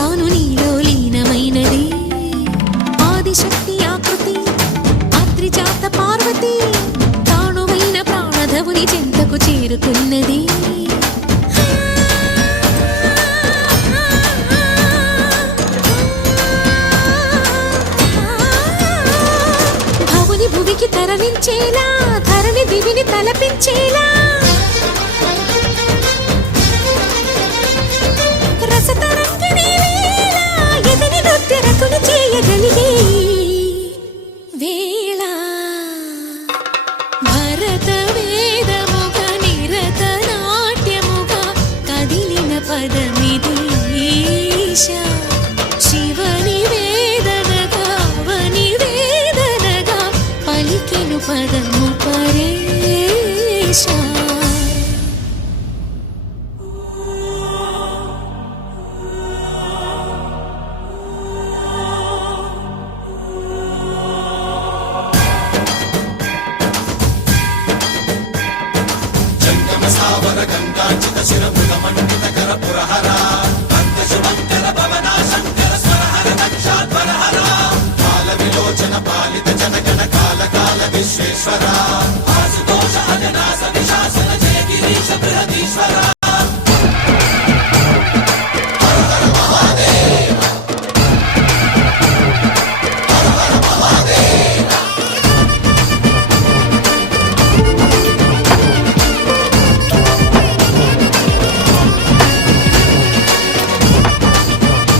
తాను నీలో లీనమైనది ఆదిశక్తి ఆకృతి అద్రిజాత పార్వతి తానువైన ప్రాణధవుని చెంతకు చేరుకున్నది భవుని భువికి తరలించేలా ధరణి దివిని తలపించేలా రసతరంగిణి వేళ ఎదని నృత్యరతులు చేయగలిగే వేళ భరత వేదముగా నిరత నాట్యముగా కదిలిన పదమిది ఈశా శివని వేదనగా అవని వేదనగా పలికెను పదము పరేశా గంగాచిత శిరముల మండిత కర పురహర అంత శుభంకర భవనా శంకర స్వరహర దక్షాధ్వరహర కాల విలోచన పాలిత జనగణ కాల కాల విశ్వేశ్వర ఆశుతోష అజనాస